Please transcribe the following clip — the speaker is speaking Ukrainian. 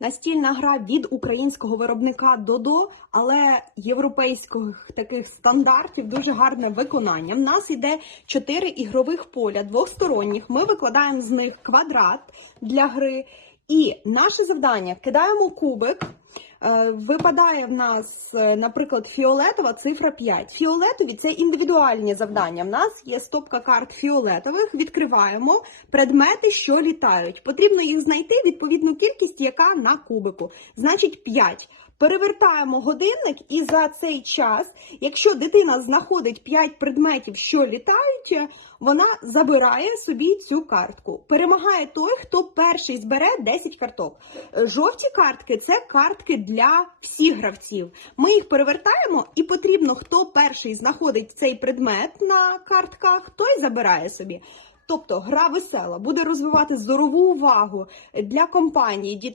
Настільна гра від українського виробника Додо, але європейських таких стандартів дуже гарне виконання. В нас йде чотири ігрових поля двосторонніх. Ми викладаємо з них квадрат для гри. І наше завдання кидаємо кубик. Е, Випадає в нас, е, наприклад, фіолетова цифра 5. Фіолетові це індивідуальні завдання. В нас є стопка карт фіолетових. Відкриваємо предмети, що літають. Потрібно їх знайти відповідну кількість, яка на кубику. Значить, 5. Перевертаємо годинник, і за цей час, якщо дитина знаходить 5 предметів, що літають, вона забирає собі цю картку. Перемагає той, хто перший збере 10 карток. Жовті картки це картки для всіх гравців. Ми їх перевертаємо, і потрібно, хто перший знаходить цей предмет на картках, той забирає собі. Тобто гра весела, буде розвивати здорову увагу для компанії дітей.